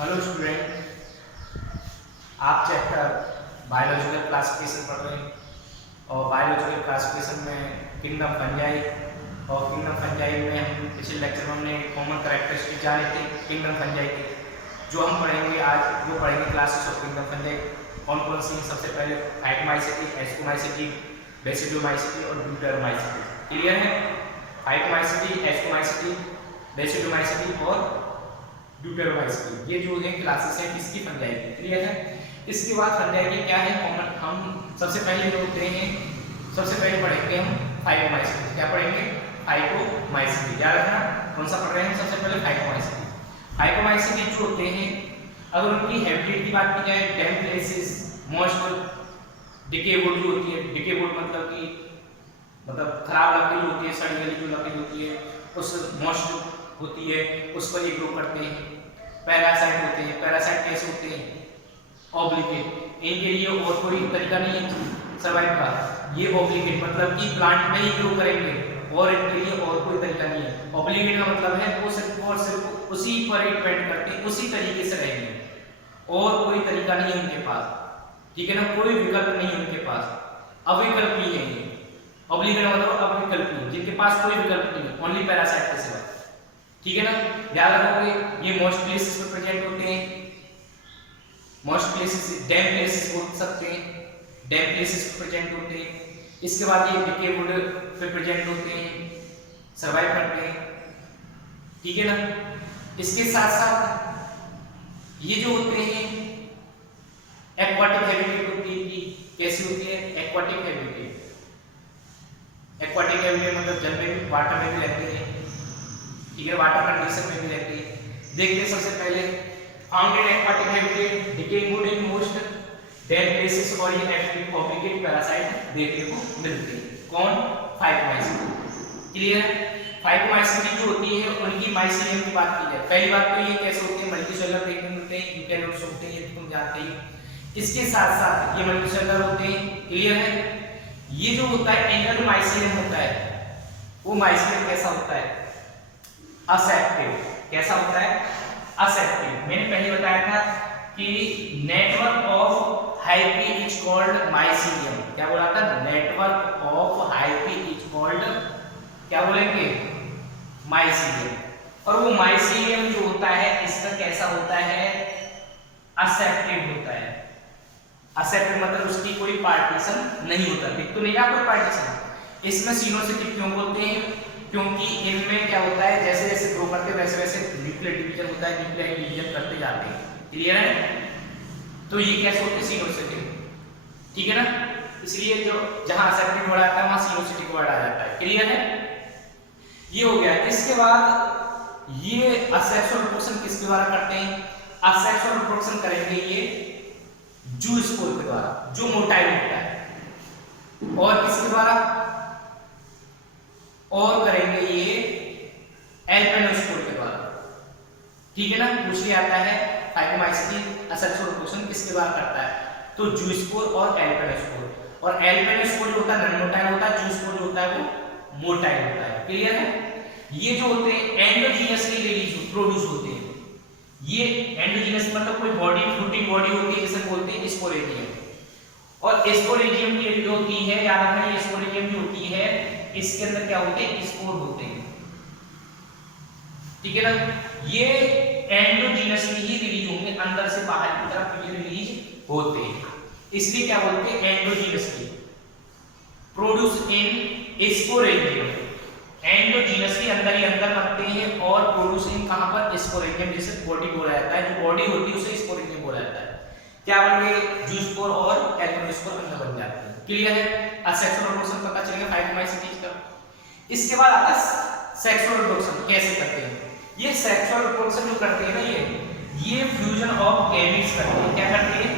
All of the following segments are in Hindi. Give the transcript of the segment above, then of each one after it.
हेलो स्टूडेंट, आप चैप्टर बायोलॉजिकल क्लासिफिकेशन पढ़ रहे हैं और बायोलॉजिकल क्लासिफिकेशन में किंगडम फंजाई और किंगडम फंजाई में हम पिछले लेक्चर में हमने कॉमन कैरेक्टरिस्टिक जाने थे किंगडम फंजाई के। जो हम पढ़ेंगे आज वो पढ़ेंगे क्लासेस ऑफ किंगडम फंजाई। कौन कौन सी? सबसे पहले फाइटोमाइसिटी, एस्कोमाइसिटी, बेसिडोमाइसिटी और ड्यूटेरोमाइसिटी। क्लियर है? फाइटोमाइसिटी, एस्कोमाइसिटी, बेसिडोमाइसिटी और ड्यूटेरोमाइसिटी, ये जो है क्लासेस हैं किसकी? फंजाई की। क्लियर है? इसके बाद फंजाई के क्या है कॉमन, हम सबसे पहले जो होते हैं सबसे पहले पढ़ेंगे हम फाइटोमाइसिटी। क्या पढ़ेंगे? फाइटोमाइसिटी। याद रखना कौन सा पढ़ रहे हैं? सबसे पहले फाइटोमाइसिटी। फाइटोमाइसिटी जो होते हैं, अगर उनकी हैबिटेट की बात की जाए, डैम्प प्लेसेस, मोस्ट डिकेबोर्ड जो होती है, डिकेबोर्ड मतलब खराब लकड़ी होती है, सड़ी गली जो लकड़ी होती है उस मोस्ट होती है, उस पर ये ग्रो करते हैं। पैरासाइट होते हैं। पैरासाइट कैसे होते हैं? ऑब्लिगेट। इनके लिए और कोई तरीका नहीं है सर्वाइव का, ये ऑब्लिगेट मतलब कि प्लांट में ही ग्रो करेंगे और इनके लिए और कोई तरीका नहीं है। ऑब्लिगेट का मतलब है वो सिर्फ और सिर्फ उसी पर डिपेंड करते हैं, उसी तरीके से रहेंगे और कोई तरीका नहीं है उनके पास। ठीक है ना? कोई विकल्प नहीं है उनके पास, अविकल्पीय है ये। ऑब्लिगेट मतलब अविकल्पीय, जिनके पास कोई विकल्प नहीं है, ओनली पैरासाइट के सिवा। ठीक है ना? याद रखोगे ये मोस्ट प्लेसेस पे प्रेजेंट होते हैं। मोस्ट प्लेसेस डैम प्लेसेस बोल सकते हैं, डैम प्लेसेस पे प्रेजेंट होते हैं। इसके बाद ये डिकेवुड पे प्रेजेंट होते हैं, सर्वाइव करते हैं। ठीक है ना? इसके साथ साथ ये जो होते हैं एक्वाटिक हैबिटेट होती है कि कैसी होती है? Aquatic habitat. एक्वाटिक हैबिटेट मतलब जल में भी, वाटर में भी रहते हैं। ठीक है? वाटर कंडीशन में भी रहती है। देखते हैं सबसे पहले found in aquatic habitat, decaying in most dam places और ये एक्टिव ऑब्लिगेट पैरासाइट देखने को मिलते हैं। कौन? फाइटोमाइसिटी। क्लियर है? फाइटोमाइसिटी जो होती है उनकी माइसीलियम की बात की जाए, पहली बात तो ये कैसे होते हैं? मल्टीसेलुलर देखने को मिलते हैं, यूकेरियोट्स होते हैं, ये तुम जानते ही। इसके साथ साथ ये मल्टीसेलुलर होते हैं। क्लियर है? ये जो होता है एंगल माइसीलियम होता है, वो माइसीलियम कैसा होता है? असेप्टिव। कैसा होता है? असेप्टिव। मैंने पहले बताया था कि network of hyphae is called mycelium. क्या बोला था? Network of hyphae is called, क्या बोलेंगे? माइसीलियम। और वो माइसीलियम जो होता है इसका कैसा होता है? असेप्टिव होता है। असेप्टिव मतलब उसकी कोई पार्टीशन नहीं होता। दिख तो नहीं रहा कोई पार्टीशन। इसमें सिनोसिटिक क्यों बोलते हैं? क्योंकि इनमें क्या होता है, जैसे जैसे ग्रो करते वैसे वैसे न्यूक्लियर डिवीजन होता है, न्यूक्लियर डिवीजन करते जाते हैं। क्लियर है? तो ये कैसे होते हैं? सिनोसिटिक। ठीक है ना? इसलिए जो जहां असेप्टिव वर्ड आता है वहां सिनोसिटिक वर्ड आ जाता है। क्लियर है? ये हो गया। इसके बाद ये असेक्सुअल रिप्रोडक्शन किसके द्वारा करते हैं? असेक्सुअल रिप्रोडक्शन करेंगे ये जूस्पोर के द्वारा, जो मोटाइल होता है। और किसके द्वारा? और करेंगे ये एल्पेनोस्पोर के द्वारा। ठीक है ना? पूछ लिया आता है फाइटोमाइसिटी असेक्सुअल रिप्रोडक्शन किसके द्वारा करता है? तो जूस्पोर और एल्पेनोस्पोर। और एल्पेनोस्पोर जो होता है नॉन मोटाइल होता है, जूस्पोर जो होता है वो मोटाइल होता है। क्लियर है? ये जो होते हैं एंडोजीनियसली रिलीज प्रोड्यूस होते हैं। ये एंडोजीनियस मतलब कोई बॉडी, फ्रूटिंग बॉडी होती है जिसे बोलते हैं स्पोरेंजियम। और स्पोरेंजियम की जो होती है, याद रखना ये स्पोरेंजियम जो होती है इसके अंदर क्या होते हैं? स्पोर होते हैं। ठीक है ना? ये एंडोजीनसली ही रिलीज होंगे, अंदर से बाहर की तरफ ये रिलीज होते हैं, इसलिए क्या बोलते हैं? Endogenously produce in sporangium. Endogenously अंदर ही अंदर बनते हैं और प्रोड्यूस इन कहां पर? स्पोरेंजियम। जैसे बॉडी बोला जाता है, जो बॉडी होती है उसे स्पोरेंजियम बोला जाता है। क्या बन गए? जूस्पोर और एल्पेनोस्पोर अंदर बन जाते हैं। क्लियर है? असेक्सुअल रिप्रोडक्शन पता चलेगा फाइटोमाइसिटी का। इसके बाद आता है सेक्सुअल रिप्रोडक्शन कैसे करते हैं? ये सेक्सुअल रिप्रोडक्शन जो करते हैं ना ये फ्यूजन ऑफ गैमेट्स करते हैं। क्या करते हैं?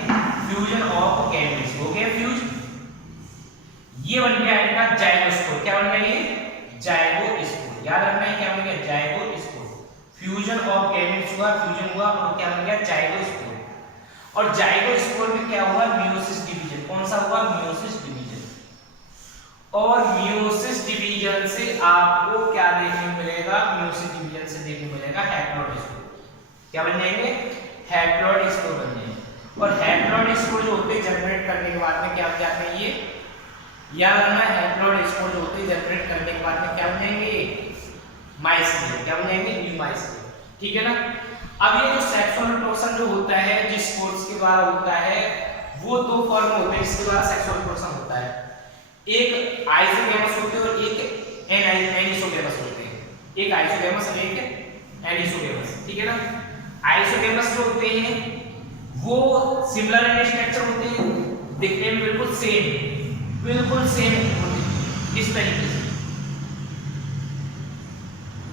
Fusion of gametes. हो गया फ्यूज, ये बन गया इनका जाइगोस्पोर। क्या बन गया? ये जाइगोस्पोर। याद रखना है क्या बन गया? जाइगोस्पोर। फ्यूजन ऑफ गैमेट्स हुआ, फ्यूजन हुआ और क्या बन गया? जाइगोस्पोर। और जाइगोस्पोर में क्या हुआ? Meiosis division. कौन सा हुआ? Meiosis division. और मियोसिस डिवीजन से आपको क्या देखने को मिलेगा? मियोसिस डिवीजन से देखने को मिलेगा हैप्लोइड स्पोर। क्या बन जाएंगे? हैप्लॉइड स्पोर बन जाएंगे। और हैप्लॉइड स्पोर जो होते हैं जनरेट करने के बाद में क्या हो जाते हैं, ये याद रखना, हैप्लॉइड स्पोर जो होते हैं जनरेट करने के बाद में क्या हो जाएंगे, माइसेलियम, क्या हो जाएंगे, न्यू माइसेलियम। ठीक है ना। अब ये जो सेक्सुअल रिप्रोडक्शन जो होता है जिस स्पोर्स के द्वारा होता है वो दो फॉर्म होते हैं जिसके द्वारा सेक्सुअल रिप्रोडक्शन होता है, एक आइसोगेमस होते हैं और एक एनिसोगेमस होते हैं, एक आइसोगेमस और एक एनिसोगेमस। ठीक है ना। आइसोगेमस जो होते हैं वो सिमिलर इन स्ट्रक्चर होते हैं, दिखने में बिल्कुल सेम होते हैं इस तरीके से,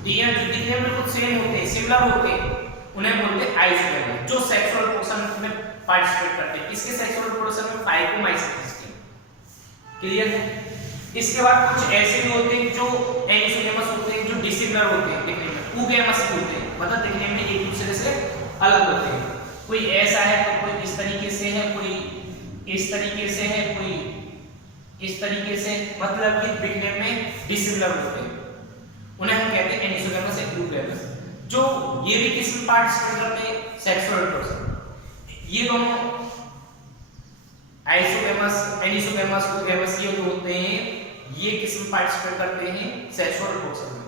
ठीक है, जो दिखने में बिल्कुल सेम होते हैं, सिमिलर होते हैं, उन्हें बोलते हैं आइसोगेमस, जो सेक्सुअल रिप्रोडक्शन में पार्टिसिपेट करते हैं। किसके सेक्सुअल रिप्रोडक्शन में, फाइकोमाइसेट्स के। क्लियर है। इसके बाद कुछ ऐसे भी होते हैं जो एनिसोगेमस होते हैं, जो डिसिमिलर होते हैं दिखने में, ऊगेमस होते हैं, मतलब दिखने में एक दूसरे से अलग होते हैं। कोई ऐसा है तो कोई इस तरीके से है, कोई इस तरीके से है, कोई इस तरीके से, मतलब कि दिखने में डिसिमिलर होते हैं, उन्हें हम कहते हैं एनिसोगेमस या ऊगेमस। जो ये भी किस में पार्टिसिपेट करते हैं, सेक्सुअल रिप्रोडक्शन। ये दोनों आइसोगेमस, एनिसोगेमस, ऊगेमस ये जो होते हैं ये किस में पार्टिसिपेट करते हैं, सेक्सुअल रिप्रोडक्शन में।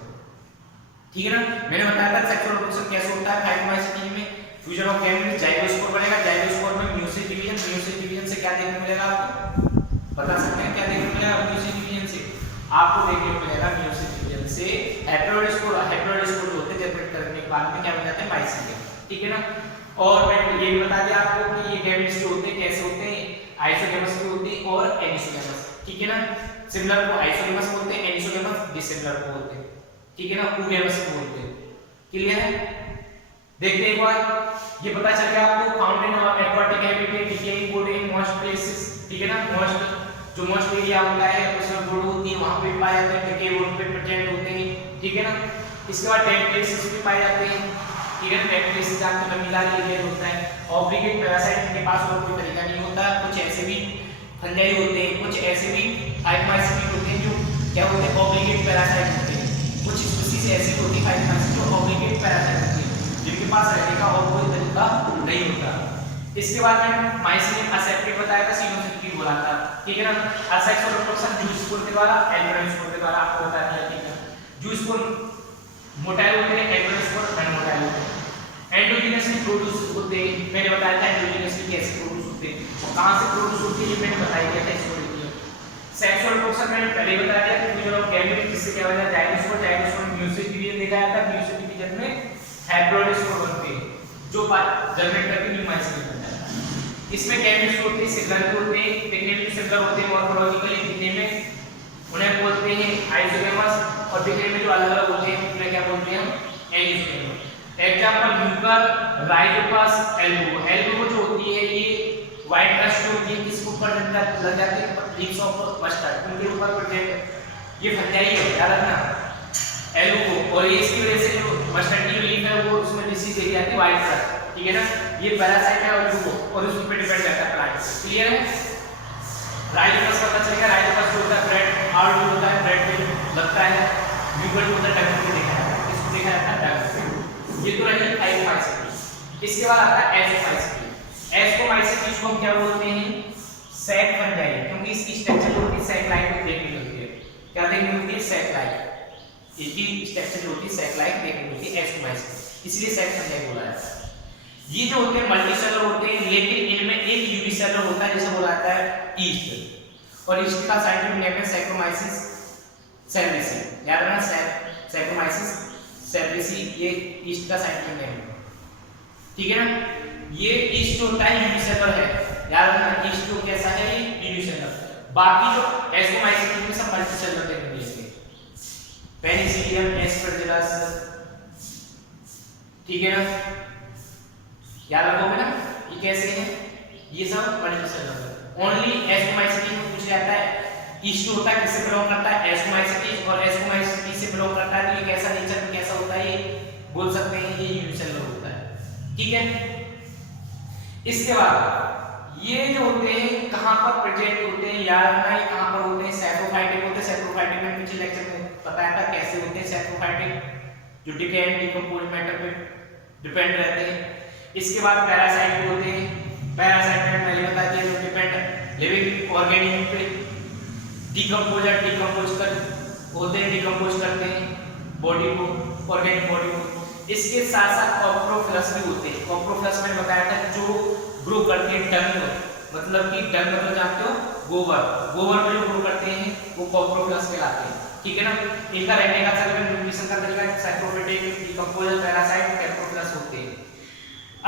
ठीक है ना। मैंने बताया था सेक्सुअल रिप्रोडक्शन कैसे होता है, फाइकोमाइसेट में फ्यूजन ऑफ गैमेट, जाइगोस्पोर बनेगा, जाइगोस्पोर में म्यूसिक डिवीजन, म्यूसिक डिवीजन से क्या देखने को मिलेगा, आपको बता सकते हैं क्या देखने को मिलेगा, म्यूसिक डिवीजन से आपको देखने को मिलेगा, म्यूसिक डिवीजन से हैप्लॉइड स्पोर होते हैं जनरेट करने के बाद में क्या बन जाते हैं, माइसेलियम। ठीक है ना। और मैं ये भी बता दिया आपको कि ये गैमेट्स जो होते हैं कैसे होते हैं, आइसोगेमस भी होते हैं और एनिसोगेमस। ठीक है ना। सिमिलर को आइसोगेमस बोलते हैं, एनिसोगेमस डिसिमिलर को बोलते हैं। ठीक है ना, ऊगेमस को बोलते हैं। क्लियर है। देखते हैं एक बार, ये पता चल गया आपको, found in aquatic habitat, decaying would in most places. ठीक है ना। मोस्ट एरिया होता है उसमें वुड होती है, वहां पे पाए जाते हैं, डिके वुड पे प्रेजेंट होते हैं। ठीक है ना। इसके बाद डेड प्लेसेस भी पाए जाते हैं। ठीक है। डेड प्लेसेस आपके लमीलार एरिया होता है। ऑब्लिगेट पैरासाइट के पास और कोई तरीका नहीं होता। कुछ ऐसे भी फंजाई होते हैं, कुछ ऐसे भी फाइकोमाइसेट होते हैं जो क्या होते हैं, ऑब्लिगेट पैरासाइट होते हैं। कुछ स्पीशीज ऐसी होती है फाइकोमाइसेट जो ऑब्लिगेट पैरासाइट होते हैं, जिनके पास रहने का और कोई तरीका नहीं होता। इसके बाद में माइसेलियम असेप्टेड बताया था, सिनोसिटिक बोला था। ठीक है ना। असेक्सुअल रिप्रोडक्शन जूस्पोर के द्वारा, एल्बोस्पोर के द्वारा आपको बता दिया। ठीक है। जूस्पोर मोटाइल होते हैं, एल्बोस्पोर अनमोटाइल होते हैं। एंडोजीनसली प्रोड्यूस होते हैं, मैंने बताया था एंडोजीनसली कैसे प्रोड्यूस होते हैं और कहां से प्रोड्यूस होते हैं, ये मैंने बता दिया था। इसको देखिए, सेक्सुअल रिप्रोडक्शन मैंने पहले बताया था कि फ्यूजन ऑफ गैमेट किससे क्या होता है, जाइगोस्पोर म्यूसिक डिवीजन दिखाया था। म्यूसिक डिवीजन में हैप्लॉइड स्पोर बनते हैं जो जनरेट करके न्यू माइसेलियम बनता है। इसमें गैमेट्स होते हैं, सिमिलर होते हैं, दिखने में सिमिलर होते हैं, मॉर्फोलॉजिकली दिखने में उन्हें बोलते हैं आइसोगेमस, और दिखने में जो अलग अलग होते हैं उन्हें क्या बोलते हैं, anisogamous. Example mucor, rhizopus, albugo. Albugo जो होती है ये व्हाइट रस्ट जो होती है किसके ऊपर लग जाती है, लीव्स ऑफ मस्टर्ड, उनके ऊपर प्रोजेक्ट, ये फंजाई है, याद रखना एल्बो। और इसकी वजह से जो मस्टर्ड की लीफ है वो उसमें डिसीज एरिया आती है व्हाइट रस्ट। ठीक है ना। ये पैरासाइट है एल्बो और उस पर डिपेंड करता है प्लांट। क्लियर है। राइजोपस पता चलेगा, राइजोपस जो होता है ब्रेड हार्ड जो होता है, ब्रेड पे लगता है। न्यूकर जो होता है डंक पे देखा जाता है, इसको देखा जाता है डंक पे। ये तो रही फाइकोमाइसेट। इसके बाद आता है एस्कोमाइसेट। एस्कोमाइसेट इसको हम क्या बोलते हैं, सैक फंजाई, क्योंकि इसकी स्ट्रक्चर जो होती है सैक लाइक देखने मिलती है। क्या देखने मिलती है, सैक लाइक। इसकी स्ट्रक्चर जो होती है सैक लाइक देखने मिलती है एस्कोमाइसेट, इसलिए सैक फंजाई बोला जाता है। ये जो होते हैं मल्टीसेलर होते हैं, लेकिन इनमें एक यूनिसेलर होता है जिसे बोला जाता है ईस्ट, और ईस्ट का साइंटिफिक नेम है सैक्रोमाइसिस सेरेसी। याद रखना, सैक्रोमाइसिस सेरेसी ये ईस्ट का साइंटिफिक नेम है। ठीक है ना। ये ईस्ट होता है यूनिसेलर है, याद रखना ईस्ट जो कैसा है, ये यूनिसेलर। बाकी जो एस्कोमाइसिस में सब मल्टीसेलर देखने मिलेंगे, पेनिसिलियम, एस्परजिलस। ठीक है ना, याद रखोगे ना ये कैसे है, ये सब मल्टीसेलर है। ओनली एस्कोमाइसिस में पूछ जाता है ईस्ट होता है किससे बिलोंग करता है, एस्कोमाइसिस, और एस्कोमाइसिस से बिलोंग करता है, तो ये कैसा नेचर में कैसा होता है, ये बोल सकते हैं ये यूनिसेलर होता है। ठीक है। इसके बाद ये जो होते हैं कहां पर प्रेजेंट होते हैं, याद रखना है कहां पर होते हैं, सैप्रोफाइटिक होते हैं। सैप्रोफाइटिक में पिछले लेक्चर में बताया था कैसे होते हैं सैप्रोफाइटिक, जो डिके एंड डिकम्पोज मैटर पे डिपेंड रहते हैं। इसके बाद पैरासाइट भी होते हैं। पैरासाइट में मैंने बता दिया जो डिपेंड लिविंग ऑर्गेनिज्म पे, डिकम्पोजर डिकम्पोज कर होते हैं, डिकम्पोज करते हैं बॉडी को, ऑर्गेनिक बॉडी को। इसके साथ साथ कॉप्रोफिलस भी होते हैं। कॉप्रोफिलस मैंने बताया था जो ग्रो करते हैं डंग, मतलब कि डंग मतलब जानते हो गोबर, गोबर में जो ग्रो करते हैं वो कॉप्रोफिलस कहलाते हैं, ठीक है ना। इनका रहने का तरीका, न्यूट्रिशन का तरीका सैप्रोफिटिक, डिकम्पोजर, पैरासाइट, कॉप्रोफिलस होते हैं।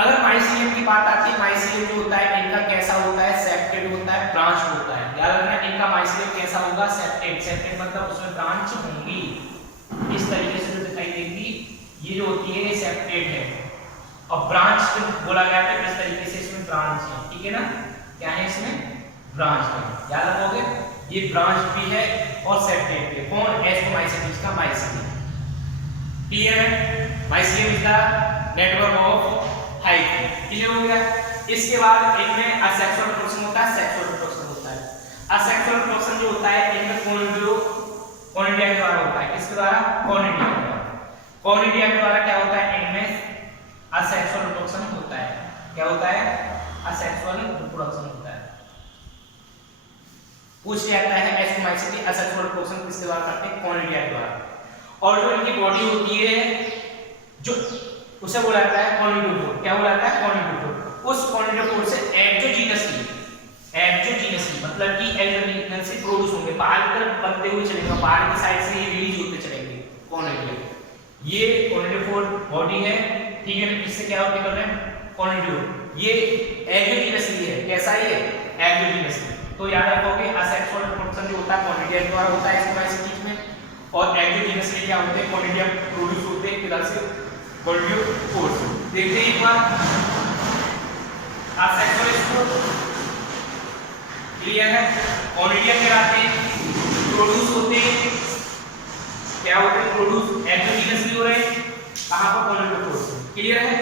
अगर माइसीलियम की बात आती है, माइसीलियम जो होता है इनका कैसा होता है, सेप्टेड होता है, ब्रांच होता है। याद रखना इनका माइसीलियम कैसा होगा, सेप्टेड। सेप्टेड मतलब उसमें ब्रांच होंगी, इस तरीके से जो दिखाई देगी ये जो होती है ये सेप्टेड है। और ब्रांच बोला गया है इस तरीके से, इसमें ब्रांच है, ठीक है ना। क्या है इसमें, ब्रांच है, याद रखोगे ये ब्रांच भी है और सेप्टेड भी है। कौन, एस्टोमाइसीलियम का माइसीलियम, क्लियर है। Mycelium is the network of height, clear हो गया। इसके बाद इनमें असेक्सुअल रिप्रोडक्शन होता है, सेक्सुअल रिप्रोडक्शन होता है। असेक्सुअल रिप्रोडक्शन जो होता है इनमें कॉनिडिया के द्वारा होता है। किसके द्वारा, कॉनिडिया के द्वारा। कॉनिडिया के द्वारा क्या होता है, इनमें असेक्सुअल रिप्रोडक्शन होता है। क्या होता है, असेक्सुअल रिप्रोडक्शन होता है। पूछ जाता है एस्टोमाइसीलियम असेक्सुअल रिप्रोडक्शन किसके द्वारा करते हैं, कॉनिडिया के द्वारा। और जो इनकी बॉडी होती है जो उसे बोला जाता है कॉनिडोफोर। क्या बोला जाता है, कॉनिडोफोर। उस कॉनिडोफोर से एक्सोजीनसली मतलब कि एक्सोजीनसली प्रोड्यूस होंगे, बाहर की तरफ बनते हुए चलेंगे, बाहर की साइड से ये रिलीज होते चलेंगे कॉनिडिया। ये कॉनिडोफोर बॉडी है, ठीक है ना। इससे क्या होते कर रहे हैं, कॉनिडियो। ये एक्सोजीनसली है, कैसा है, एक्सोजीनसली। तो याद रखोगे असेक्सुअल रिप्रोडक्शन जो होता है कॉनिडिया के द्वारा होता है एस्टोमाइसीलियम में, और एक्सोजीनसली क्या होते हैं, कॉनिडिया प्रोड्यूस होते हैं किधर से, कॉनिडोफोर। देखते हैं एक बार असेक्सुअल स्पोर, क्लियर है। कॉनिडिया कहलाते हैं, प्रोड्यूस होते हैं, क्या होते हैं, प्रोड्यूस एक्सोजीनसली हो रहे हैं, कहां पर, कॉनिडोफोर से, क्लियर है।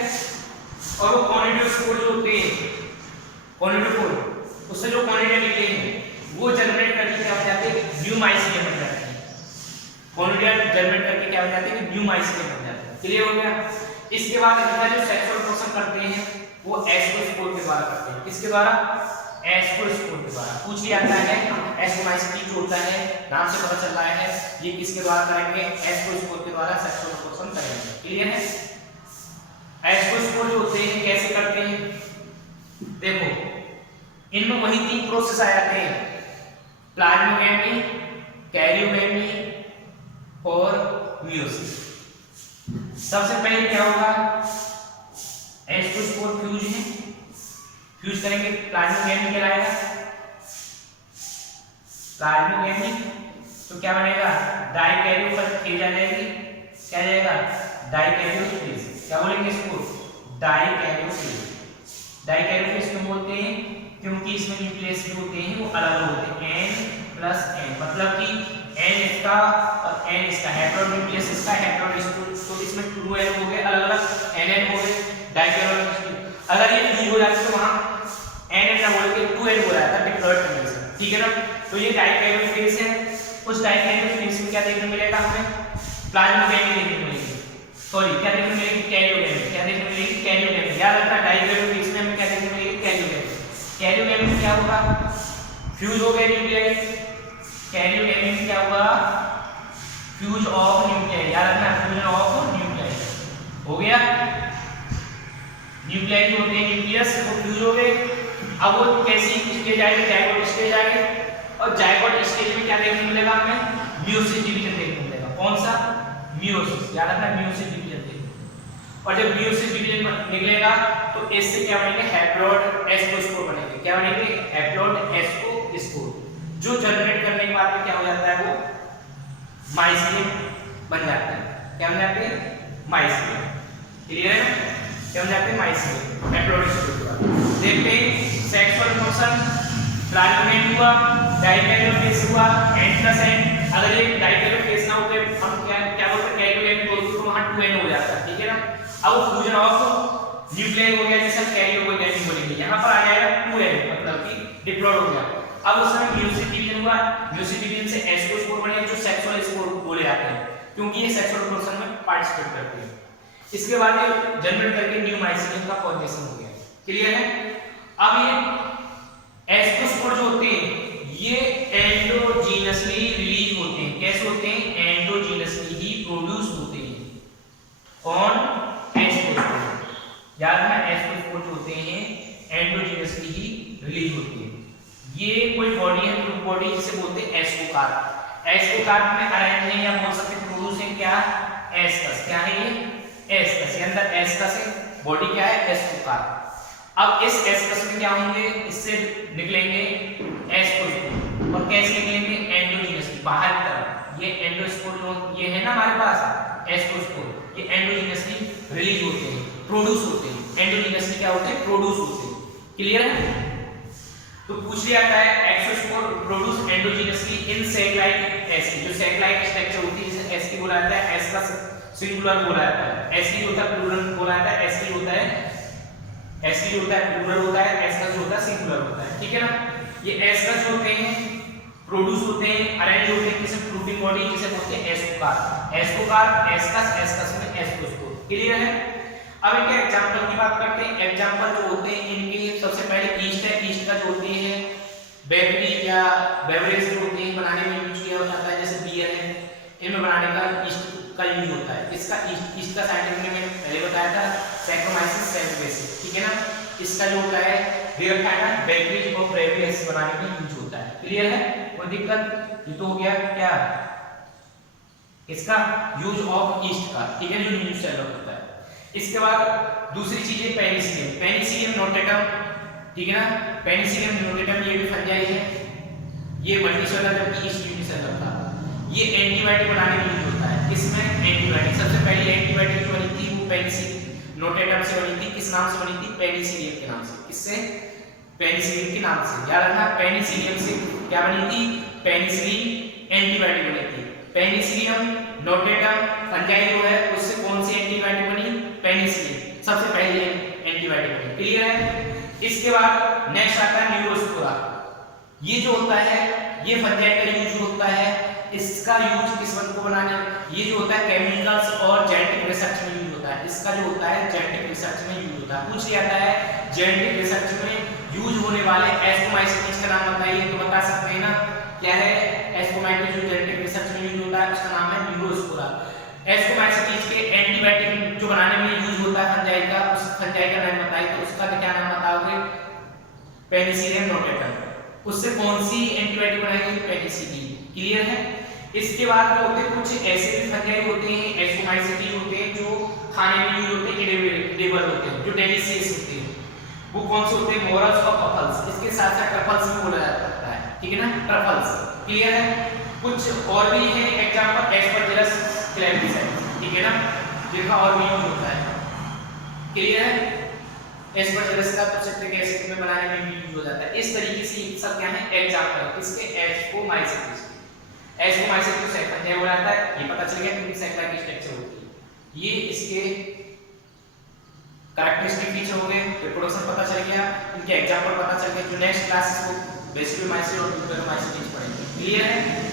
और वो कॉनिडोफोर जो होते हैं, कॉनिडोफोर उससे जो कॉनिडिया निकले हैं वो जनरेट करके क्या हो जाते हैं, न्यू माइसीलियम बन जाते हैं। कॉनिडिया जनरेट करके क्या हो जाते हैं, न्यू माइसीलियम बन जाते हैं, क्लियर हो गया। इसके बाद इनका जो सेक्सुअल रिप्रोडक्शन करते हैं वो एस्टोस्पोर के द्वारा करते हैं। किसके द्वारा, एस्टोस्पोर के द्वारा। पूछ लिया जाता है एस्टोमाइसीलियम जो होता है, नाम से पता चल रहा है ये किसके द्वारा करेंगे, एस्टोस्पोर के द्वारा सेक्सुअल रिप्रोडक्शन करेंगे, क्लियर है। एस्टोस्पोर जो होते हैं कैसे करते हैं, देखो इनमें वही 3 प्रोसेस आ जाते हैं, प्लाज्मोगैमी, कैरियोगैमी और मियोसिस। सबसे पहले क्या होगा, एस्टोस्पोर फ्यूज है, फ्यूज करेंगे, प्लाज्मोगैमी कहलाएगा। प्लाज्मोगैमी तो क्या बनेगा, डाइकैरियोफेज फेज आ जाएगी, क्या जाएगा, डाइकैरियोफेज। क्या बोलेंगे इसको, डाइकैरियोफेज। डाइकैरियोफेज क्यों बोलते हैं, क्योंकि इसमें न्यूक्लियस जो होते हैं वो अलग अलग होते हैं, N+N, मतलब कि N इसका और N इसका, हेटेरो न्यूक्लियस इसका, हेटेरो इसको, तो इसमें 2N हो गए अलग अलग, NN हो गए डाइकैरियोफेज। अगर ये फ्यूज हो जाता तो वहां NN ना बोल के 2N बोला जाता, डिप्लॉयड कंडीशन, ठीक है ना। तो ये डाइकैरियोफेज है। उस डाइकैरियोफेज में क्या देखने मिलेगा हमें, प्लाज्मोगैमी देखने मिलेगी, सॉरी क्या देखने मिलेगी, कैरियोगैमी। क्या देखने मिलेगी, कैरियोगैमी। याद रखना डाइकैरियोफेज में हमें क्या देखने मिलेगी, कैरियोगैमी। कैरियोगैमी में क्या होगा, फ्यूज हो गए न्यूक्लियाई, कैरियोगैमी में क्या होगा, फ्यूज ऑफ न्यूक्लियाई। याद रखना फ्यूजन ऑफ न्यूक्लियाई हो गया। न्यूक्लियाई होते हैं न्यूक्लियस वो फ्यूज हो गए। अब वो कैसी स्टेज आएगी, जाइगोट स्टेज आएगी, और जाइगोट स्टेज में क्या देखने मिलेगा हमें, मियोसिस डिवीजन देखने मिलेगा। कौन सा, मियोसिस। याद रखना मियोसिस डिवीजन देखो। और जब मियोसिस डिवीजन निकलेगा तो इससे क्या बनेंगे, हैप्लॉइड एस्टोस्पोर बनेंगे। क्या बनेंगे, हैप्लॉइड एस्टोस्पोर, जो जनरेट करने के बाद में क्या हो जाता है, वो माइसीलियम बन जाता है। क्या बन जाते हैं, माइसीलियम, क्लियर है। क्या बन जाते हैं, माइसीलियम, हैप्लॉइड एस्टोस्पोर। देखते हैं सेक्सुअल रिप्रोडक्शन, प्लाज्मोगैमी हुआ, डाइकैरियोफेज हुआ, N+N। अगर ये डाइकैरियोफेज ना होते हम क्या बोलते हैं, कैरियोगैमी बोलते तो वहां 2N हो जाता है, ठीक है ना। अब फ्यूजन ऑफ न्यूक्लियाई हो गया जिसे हम कैरियोगैमी बोलेंगे, यहां पर आ जाएगा 2N, मतलब कि डिप्लॉयड हो गया। अब उसमें म्यूसिस डिवीजन हुआ, म्यूसिस डिवीजन से एस्टोस्पोर बने जो सेक्सुअल स्पोर बोले जाते हैं, क्योंकि ये सेक्सुअल रिप्रोडक्शन में पार्टिसिपेट करते हैं। इसके बाद ये जनरेट करके न्यू माइसीलियम का फॉर्मेशन हो गया। क्लियर है? अब ये एस्कोस्पोर जो होते हैं ये एंडोजीनसली रिलीज होते हैं। कैसे होते हैं? एंडोजीनसली ही प्रोड्यूस होते हैं। कौन? एस्कोस्पोर। याद रखना, एस्कोस्पोर जो होते हैं एंडोजीनसली ही रिलीज होते हैं। ये कोई बॉडी है, ग्रुप बॉडी, जिसे बोलते हैं एस्कोकार्प। एस्कोकार्प में अरेंज है या बोल सकते प्रोड्यूस है क्या? एस्कस। क्या है ये? एस्कस। ये अंदर एस्कस है, बॉडी क्या है? एस्कोकार्प। अब इस एस्कस में क्या होंगे? इससे निकलेंगे एस्कोस्पोर। और कैसे निकलेंगे? एंडोजीनसली, बाहर की तरफ। ये एंडोस्पोर जो ये है ना हमारे पास एस्कोस्पोर, ये एंडोजीनसली रिलीज होते हैं, प्रोड्यूस होते हैं। एंडोजीनसली क्या होते हैं? प्रोड्यूस होते हैं। क्लियर है? तो पूछ लिया जाता है exospore produce endogenously in cell like acid. जो सेल लाइक स्ट्रक्चर होती है जिसे एस की बोला जाता है, एस का सिंगुलर बोला जाता है। एस की होता है प्लूरल बोला जाता है, एस की होता है प्लूरल होता है, एस का जो होता है सिंगुलर होता है। ठीक है ना? ये एस का जो होते हैं प्रोड्यूस होते हैं, अरेंज होते हैं किसी फ्रूटिंग बॉडी, जिसे बोलते हैं एस्कोकार्प। एस्कोकार्प, एस्कस, एस्कस में एस्कोस्पोर। क्लियर है? अब इनके एग्जांपल की बात करते हैं। एग्जांपल जो होते हैं इनके, सबसे पहले ईस्ट है। ईस्ट का जो होती है बेवरी या बेवरेज जो होते हैं बनाने में यूज किया जाता है, जैसे बियर है, इनमें बनाने का ईस्ट का यूज होता है। इसका ईस्ट का साइंटिफिक नेम मैंने पहले बताया था, सैक्रोमाइसिस सेरेब्रेसिस। ठीक है ना? इसका जो होता है बियर का ना बेवरेज और बेवरेज बनाने में यूज होता है। क्लियर है? कोई दिक्कत? ये तो हो गया क्या इसका यूज ऑफ ईस्ट का। ठीक है? जो यूज चल रहा होता है। इसके बाद दूसरी चीज है पेनिसिलियम। पेनिसिलियम नोटेटम, ठीक है ना? पेनिसिलियम नोटेटम ये भी फंजाई है, ये मल्टीसेलुलर जबकि ईस्ट यूनिसेलुलर था। ये एंटीबायोटिक बनाने में यूज होता है। इसमें एंटीबायोटिक, सबसे पहले एंटीबायोटिक जो बनी थी वो पेनिसिलियम नोटेटम से बनी थी। किस नाम से बनी थी? पेनिसिलियम के नाम से। किससे? पेनिसिलियम के नाम से। याद रखना, पेनिसिलियम से क्या बनी थी? पेनिसिलिन एंटीबायोटिक बनी थी। पेनिसिलियम नोटेटम फंजाई जो है उससे कौन सी एंटीबायोटिक बनी? पेनिसिलिन सबसे पहले एंटीबायोटिक बनी। क्लियर है? इसके बाद नेक्स्ट आता है न्यूरोस्पोरा। ये जो होता है ये फंजाई का यूज होता है। इसका यूज किस वक्त को बनाने? ये जो होता है केमिकल्स और जेनेटिक रिसर्च में यूज होता है। इसका जो होता है जेनेटिक रिसर्च में यूज होता है। पूछ लिया जाता है जेनेटिक रिसर्च में यूज होने वाले एस्कोमाइसिस का नाम बताइए, तो बता सकते हैं ना क्या है? एस्कोमाइसिस जो जेनेटिक रिसर्च में यूज होता है उसका नाम है न्यूरोस्पोरा। एस्कोमाइसिस के एंटीबायोटिक जो बनाने में यूज होता है फंजाई का, उस फंजाई का नाम बताइए, तो उसका क्या नाम बताओगे? Penicillium notatum. उससे कौन सी एंटीबायोटिक बनाएंगे? पेनिसिलिन। क्लियर है? इसके बाद जो होते हैं कुछ ऐसे भी फंजाई होते हैं, एस्कोमाइसिस होते हैं जो खाने में यूज होते हैं, एडिबल होते हैं, जो डेलिशियस होते हैं। वो कौन से होते हैं? मोरल्स और ट्रफल्स। इसके साथ साथ ट्रफल्स भी बोला जाता है। ठीक है ना? ट्रफल्स। क्लियर है? कुछ और भी है एग्जांपल, एस्परजिलस क्लैम्बिसेंस। ठीक है ना? जिनका और भी यूज होता है। क्लियर है? एस्परजिलस का तो सिट्रिक एसिड में बनाने में भी यूज हो जाता है। इस तरीके से ये सब क्या है? एग्जांपल इसके एस्कोमाइसिस। एस्कोमाइसिस को सेकंड है बोला जाता है। ये पता चल गया कि सेकंड की स्ट्रक्चर होती है। ये इसके कैरेक्टरिस्टिक फीचर हो गए, रिप्रोडक्शन पता चल गया, इनके एग्जांपल पता चल गया। जो नेक्स्ट क्लास को बेसिक माइसिस और ट्यूबरमाइसिस पढ़ेंगे। क्लियर है?